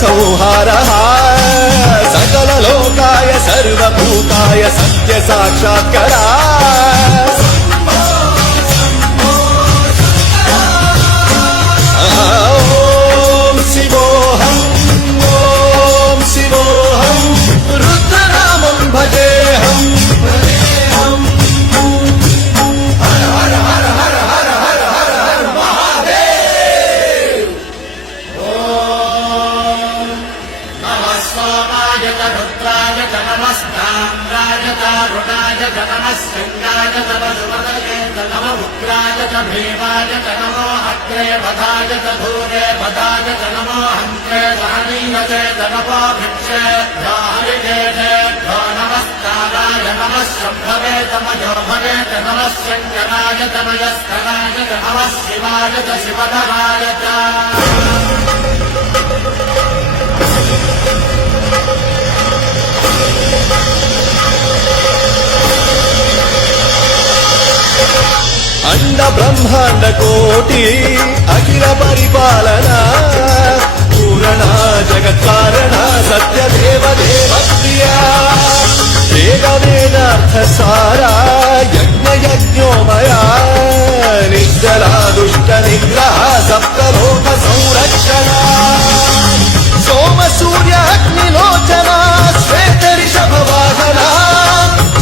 संहारः सकललोकाय सर्वभूताय सत्य साक्षात्करा ॐ शिवोऽहम् ॐ शिवोऽहम् रुद्रनामं भजेऽहम् भीमाय च नमो अग्रे वधाय च धूरे वधाय च नमो हन्त्रे सहनीय चेत नमो भिक्षेभ्यो हरिकेशेभ्यो नमस्काराय नमः शम्भवे तमयो भवेत नमः शङ्कराय तमयस्कराय च नमः शिवाय च शिवधराय च अंड ब्रह्मांड कोटि अखिल परिपालना पूरणा जगत्कारणा सत्य देव देव प्रिया वेद वेदार्थ सारा यज्ञ यज्ञोमया निश्चला दुष्ट निग्रह सप्तलोक संरक्षणा सोम सूर्य अग्निलोचना श्वेत ऋषभ वाहना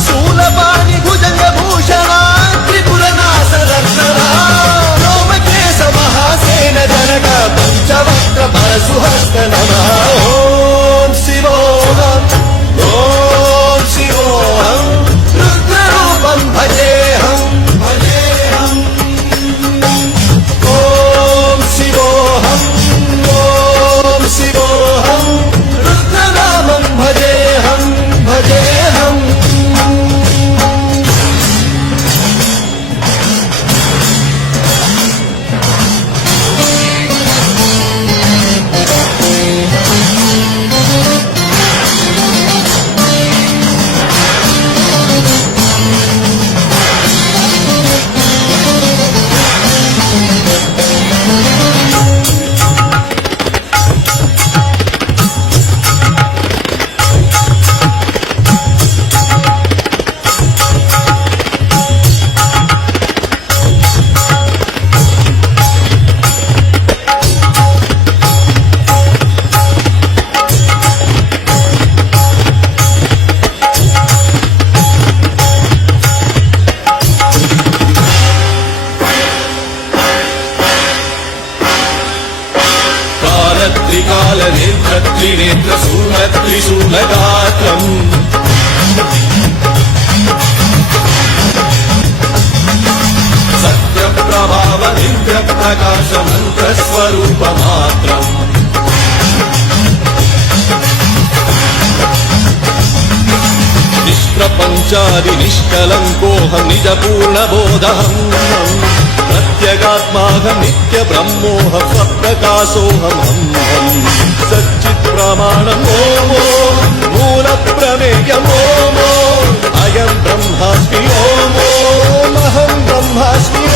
शूलपाणि भुजंग भूषणा जनक पंचवक्त्र परशुहस्त नमः ॐ शिवोऽहम् ॐ शिवोऽहम् रुद्ररूपं भजेऽहम् भजेऽहम् ॐ शिवोऽहम् ॐ शिवोऽहम् रुद्रनामं भजेऽहम् भजेऽहम् त्रिकाल नेत्र त्रिनेत्र शूल त्रिशूलगात्रम् सत्य प्रभाव दिव्य प्रकाश मंत्र स्वरूप मात्रम् निष्प्रपञ्चादि निष्कलङ्कोऽहं निज पूर्ण बोधहम् प्रत्यगात्माहं नित्य ब्रह्मोऽहं स्वप्रकाशोऽहम् सच्चित् प्रमाणम् ॐ मूल प्रमेयम् ॐ अयं ब्रह्मास्मि ॐ अहं ब्रह्मास्मि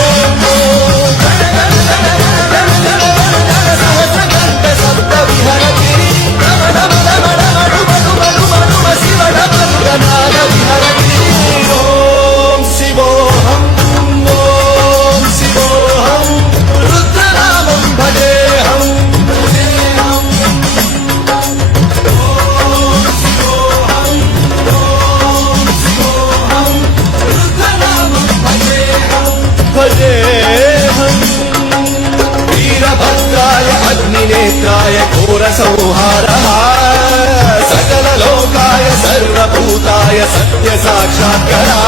वीरभद्राय अग्निनेत्राय घोरसंहारः सकललोकाय सर्वभूताय सत्य साक्षात्करा